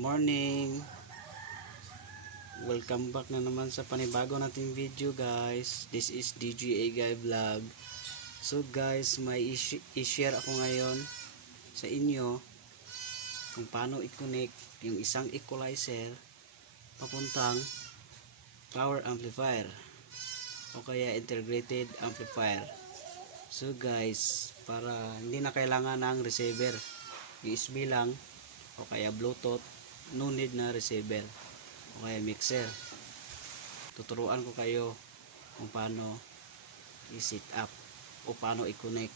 morning. Welcome back na naman sa panibago nating video, guys. This is DGA Guy Vlog. So guys, may i-share ako ngayon sa inyo kung paano i-connect yung isang equalizer papuntang power amplifier o kaya integrated amplifier. So guys, para hindi na kailangan ng receiver, USB lang o kaya Bluetooth, no need na receiver o kaya mixer. Tuturuan ko kayo kung paano i-set up o paano i-connect.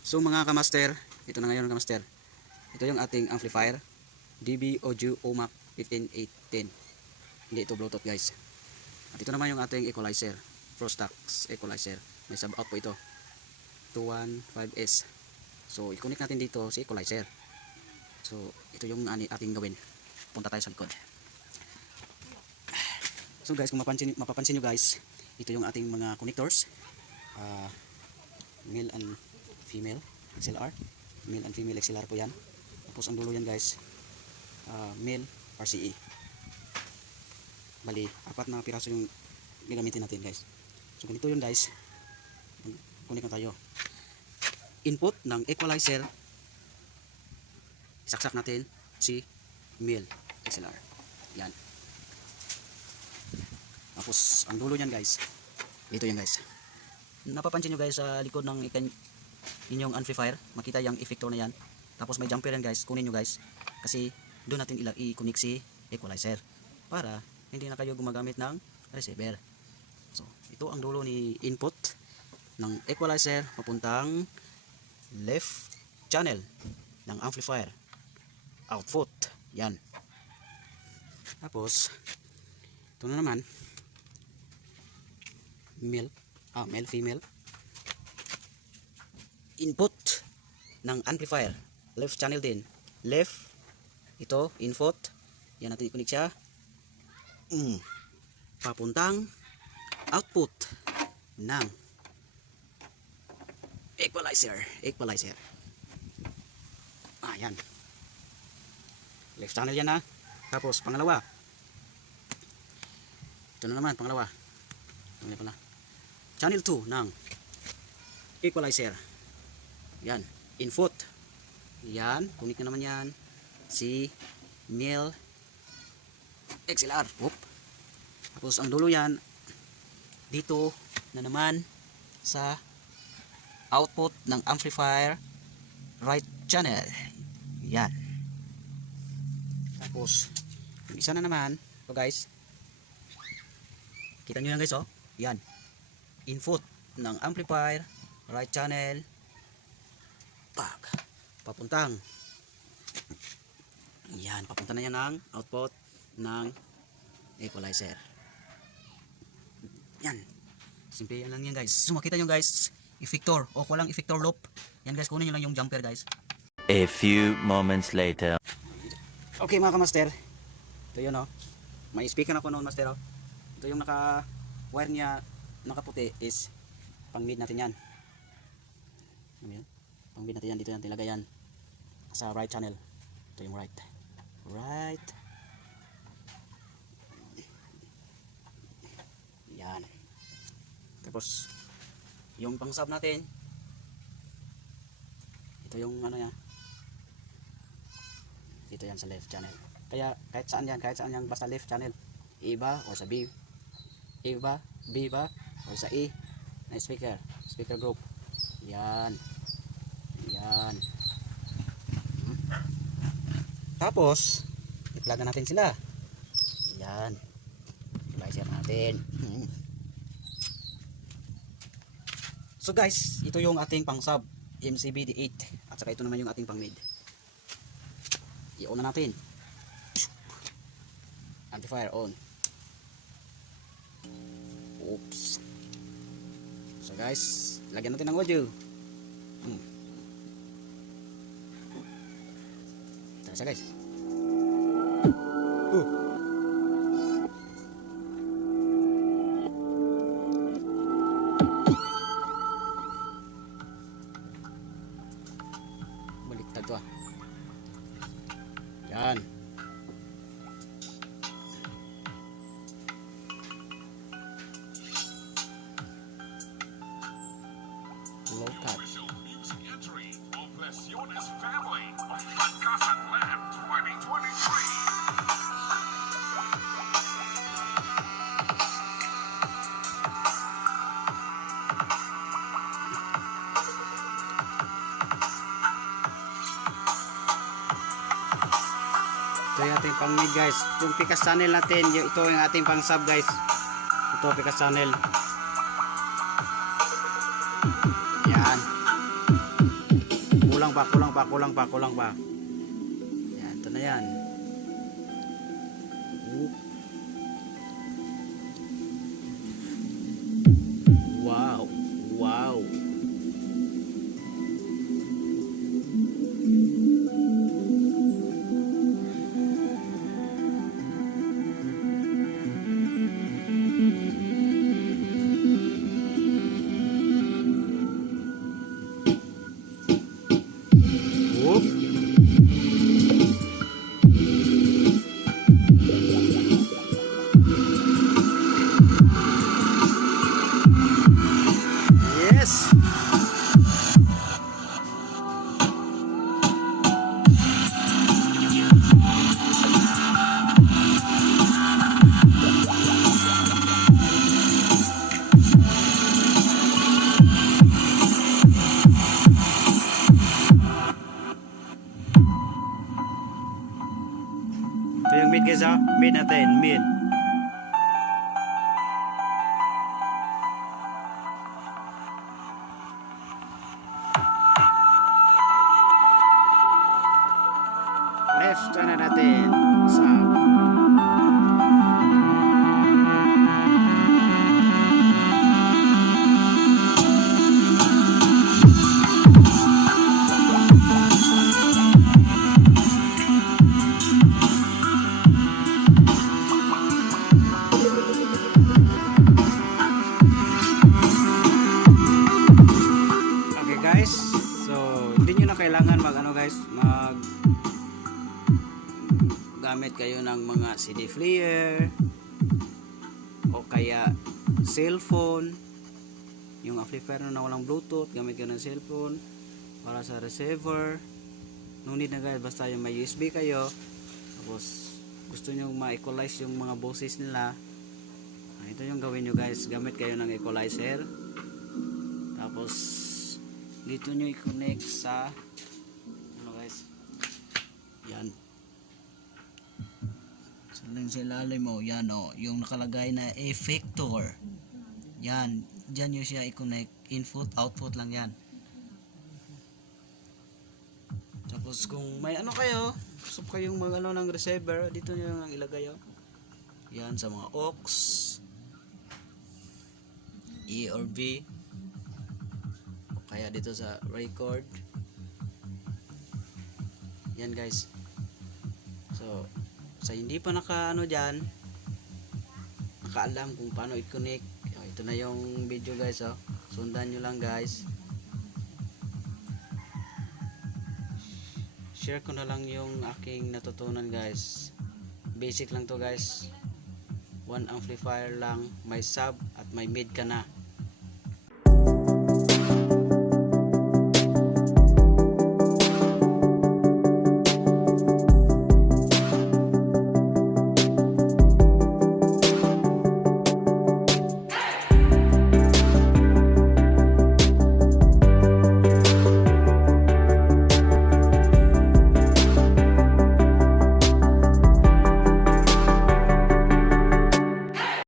So mga kamaster, ito na ngayon kamaster. Ito yung ating amplifier, DB Audio OMAC 15810. Hindi ito Bluetooth, guys. At ito naman yung ating equalizer, Prostax equalizer. May sub out po ito, 215S. So i-connect natin dito si equalizer. So ito yung ating gawin. Punta tayo sa likod. So guys, kung mapapansin nyo guys, ito yung ating mga connectors, male and female XLR. Male and female XLR po yan. Tapos ang dulo yan guys, male RCE. Bali, 4 na piraso yung gagamitin natin guys. So ganito yun guys. Connect na tayo. Input ng equalizer, saksak natin si male XLR. Yan. Tapos ang dulo niyan guys, ito yan guys. Napapansin nyo guys sa likod ng inyong amplifier, makita yung effector na yan. Tapos may jumper yan guys, kunin nyo guys. Kasi doon natin i-connect si equalizer para hindi na kayo gumagamit ng receiver. So ito ang dulo ni input ng equalizer papuntang left channel ng amplifier, output. Yan. Tapos ito na naman, male female input ng amplifier, left channel din. Left, ito input. Yan, natin i-connect siya papuntang output ng equalizer. Ayan, left channel yan ha. Tapos pangalawa, ito na naman pangalawa, channel 2 ng equalizer. Yan, input. Yan, connect na naman yan si male XLR. Tapos ang dulo yan dito na naman sa output ng amplifier, right channel. Yan. Tapos yung isa na naman ito guys, kita nyo yan guys, yan, input ng amplifier, right channel, papuntang, yan, papunta na yan ng output ng equalizer. Yan, simple yan lang yan guys. So makita nyo guys, effector o walang effector loop yan guys, kunin nyo lang yung jumper guys. A few moments later. Okay mga kamaster, ito yun may speaker ako noon master. Ito yung naka wire niya, nakaputi is pang mid natin yan. Pang mid natin yan, dito yan tilagay yan sa right channel. Ito yung right. Yan. Tapos yung pang sub natin, ito yung dito yan sa left channel. Kaya kahit saan yan, basta left channel, A ba o sa B, A ba, B ba o sa E na speaker group. Yan. Tapos i-plug na natin sila. Yan, i-share natin. So guys, ito yung ating pang sub MCBD8 at saka ito naman yung ating pang mid. I-on na natin. Amplifier on. Oops. So guys, lagyan natin ng audio. Ito na siya guys. Baliktad to low cut. Ito yung ating pang mid guys. Yung Picas channel natin, ito yung ating pang sub guys. Ito Picas channel. Yan. Kulang pa. Yan, ito na yan. Oop. Wow. Oop. Yes. Ito yung mid guys ha. Mid natin. Mid. Left na natin. Sub. Okay guys, so hindi nyo na kailangan mag gamit kayo ng mga CD player o kaya cellphone. Yung amplifier na walang bluetooth, gamit kayo ng cellphone para sa receiver. No need na guys, basta yung may USB kayo, tapos gusto nyo ma-equalize yung mga boses nila, ito yung gawin nyo guys. Gamit kayo ng equalizer, tapos dito nyo i-connect sa guys, yan sa ilalim mo, yan yung nakalagay na effector, yan, dyan nyo siya i-connect. Input, output lang yan. Tapos kung may kayo, gusto kayong ng receiver, dito nyo lang ilagay yan sa mga aux, E or B, o kaya dito sa record. Yan guys. So sa hindi pa dyan, nakaalam kung paano i-connect, ito na yung video guys. Sundan nyo lang guys. Share ko na lang yung aking natutunan guys. Basic lang to guys. One amplifier lang, may sub at may mid ka na.